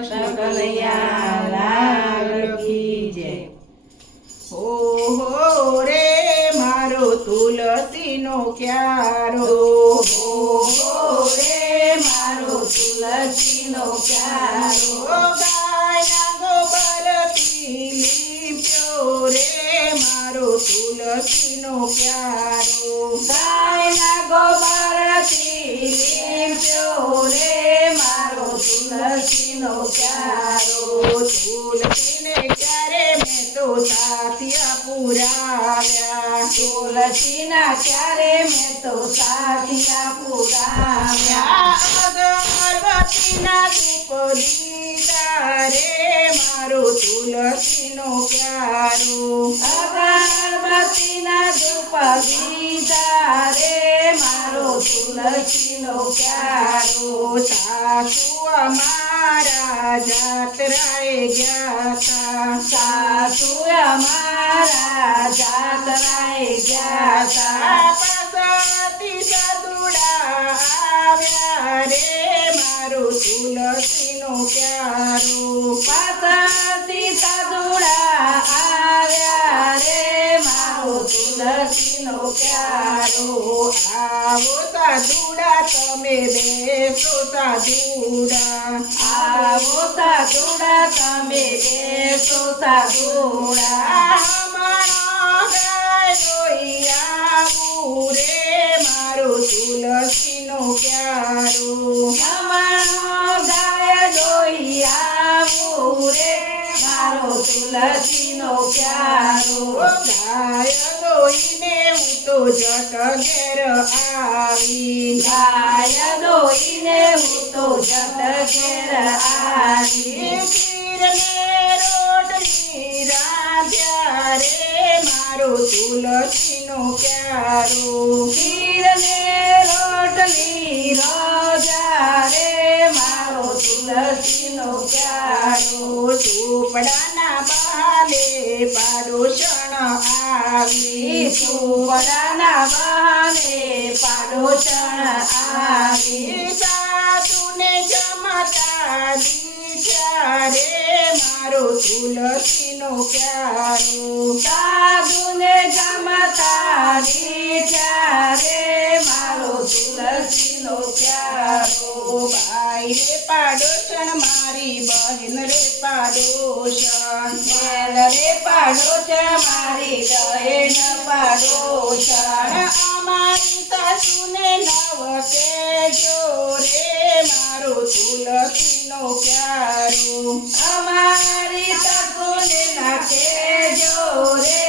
કૃષ્ણ કનૈયા લાલ કી જય। હો રે મારો તુલસીનો ક્યારો, હો રે મારો તુલસીનો ક્યારો, ગાયના ગોબરથી લીપ્યો રે મારો તુલસીનો ક્યારો, ગાયના ગોબરથી લીપ્યો રે મારો તુલસીનો ક્યારો। તુલસીને ક્યારે મેં તો સાથિયા પુરાવ્યા, તુલસીના ક્યારે મેં તો સાથિયા પુરાવ્યા। અગરબત્તીના ધૂપ દીધા રે મારો તુલસીનો ક્યારો, અગરબત્તીના ધૂપ દીધા રે મારો તુલસીનો ક્યારો। સાસુ અમારા જાત્રાએ ગયા તા, સાસુ અમારા જાત્રાએ ગયા તા, પાસેથી સદુડા આવ્યા રે મારો તુલસીનો ક્યારો, પાસેથી સાધુડા આવ્યા રે મારો તુલસીનો ક્યારો। આવો સાધુડા તમે બેસો સાધુડા, આવો સાધુડા તમે બેસો સાધુડા, હમણાં ગાય દોઈ આવું રે મારો તુલસીનો ક્યારો, હમણાં ગાય દોઈ આવું રે મારો તુલસીનો ક્યારો। ગાય દોઈને હું તો જટ ઘેર આવી, ગાય દોઈને હું તો જટ ઘેર આવી, ખીરને રોટલી રાંધ્યા રે મારો તુલસીનો ક્યારો, ખીરને રોટલી રોજા રે મારો તુલસીનો ક્યારો। ચોપડાના બહાને પાડોશણ આવી, ચોપડાના બહાને પાડોશણ આવી, સાધુને જમતા દીધા રે મારો તુલસીનો ક્યારો, સાધુને જમતા દીઠા રે મારો તુલસીનો ક્યારો। ભાઈ રે પાડોશણ મારી બહેન રે પાડોશણ, બેન રે પાડોશણ મારી બહેન પાડોશણ, અમારી સાસુને નવ કેજો રે મારો તુલસીનો ક્યારો, અમારી સાસુને નાખેજો રે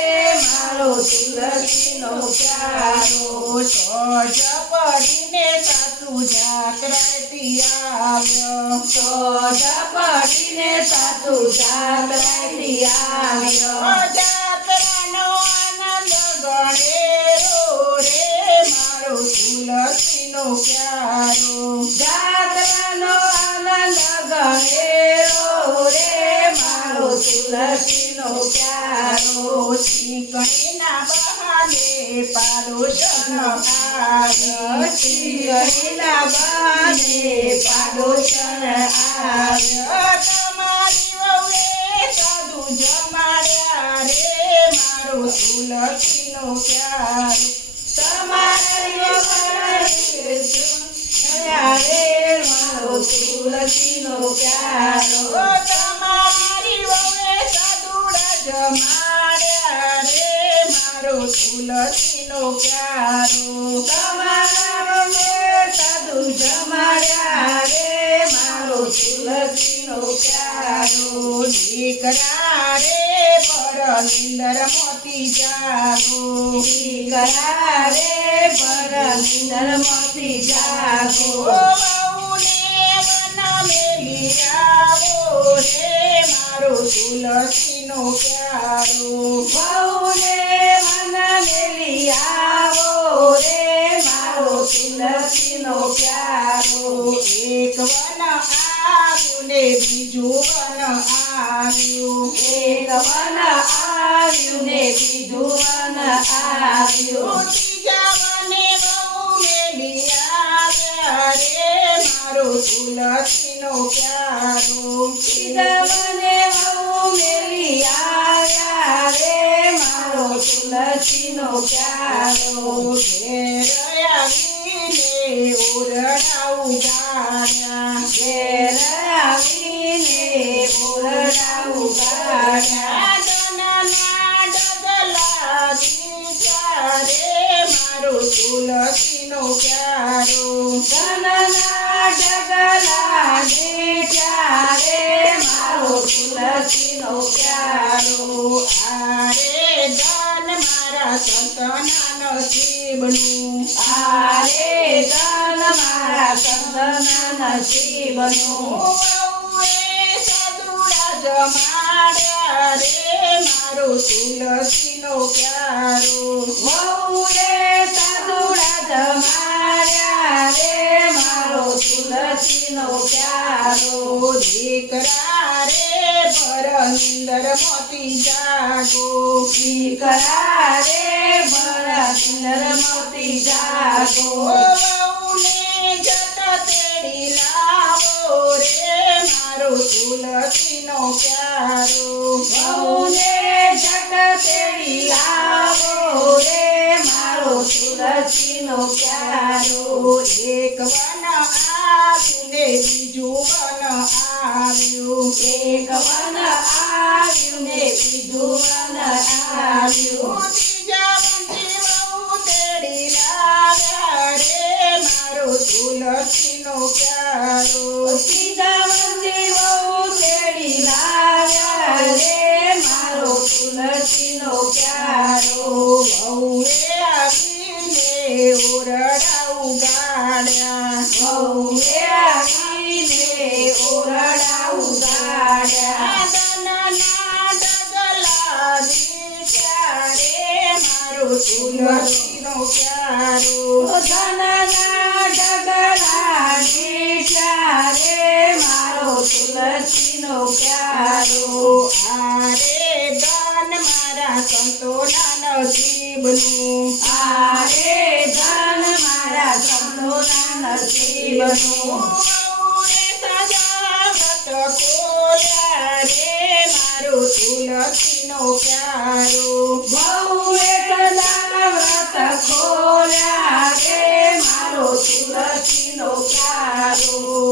મારો તુલસીનો ક્યારો। સજ પડીને સાસુ જાત્રાથી આવ્યો, સોજ પડીને સાસુ જાત્રાથી આવ્યો, જાત્રાનો આનંદ ગણેરો રે મારો તુલસીનો ક્યારો, જાત્રાનો આનંદ ગણેરો રે મારો તુલસીનો ક્યારો। શીકણીના બહાને પાડોશણ આવ્યો, શીકણીના બહાને પાડોશણ આવ્યો, તમારી વહુએ સાધુ જમાડ્યા રે મારો તુલસીનો ક્યારો, તમારી રે મારો તુલસીનો ક્યારો। તમારી વહુએ સાધુડા જમાડ્યા રે મારો તુલસીનો ક્યારો, તમારો સાધુ જમાડ્યા રે મારો તુલસીનો ક્યારો। દીકરા રે પર નિંદર મોતી જાગો, દીકરા રે પર નિંદર મોતી જાગો, વહુને વન મેલી આવો રે મારો તુલસીનો ક્યારો, વહુને મન મેલી આવો રે મારો તુલસીનો ક્યારો। એક વન આવ્યું ને બીજું વન આવ્યું, એક વન આવ્યું ને બીજું વન આવ્યું, ત્રીજા વને વહુ મેલી આવ્યા રે મારો તુલસીનો પ્યારો સીતા મને વહુ મેલી આવ્યા રે મારો તુલસીનો પ્યારો ઘેર આવીને ઓરડા ઉગાડ્યા ઘેર આવીને ઓરડા ઉગાડ્યા ધનના ડગલા દીધા રે મારો તુલસીનો પ્યારો ધનના ડગલા દીઠા રે મારો તુલસીનો પ્યારો આરે ધન મારા સંતના નસીબનું આરે ધન મારા સંતના નસીબનું વહુએ સદુડા જમાડ્યા રે મારો તુલસીનો પ્યારો વહુએ સાધુડા જમાડ્યા રે મારો તુલસીનો પ્યારો દીકરા રે ભરંદર મોતી જાગો દીકરા રે ભરત મોતી જાગો વહુને જટ તેડી લાવો રે મારો તુલસીનો પ્યારો વહુને જટ તેડી લાવો રે મારો તુલસીનો પ્યારો એક વન આવ્યું ને બીજું વન આવ્યું એક વન આવ્યું ને બીજું વન આવ્યું ત્રીજા વનથી વહુ તેડી લાવ્યા રે મારો તુલસીનો પ્યારો ત્રીજા વનથી વહુ તેડી લાવ્યા રે મારો તુલસીનો પ્યારો વહુએ આવીને ઓરડા ઉગાડ્યા વહુએ આવીને ઓરડા ઉગાડ્યા ધનના ડગલા દીઠા રે મારો તુલસીનો પ્યારો ધનના ડગલા દીઠા રે મારો તુલસીનો પ્યારો આરે ધન મારા સંતોના નસીબનું આરે ધન મારા સંતોના નસીબનું વહુએ સજાવટ ખોલ્યા રે મારો તુલસીનો પ્યારો વહુએ સદાવ્રત ખોલ્યા રે મારો તુલસીનો પ્યારો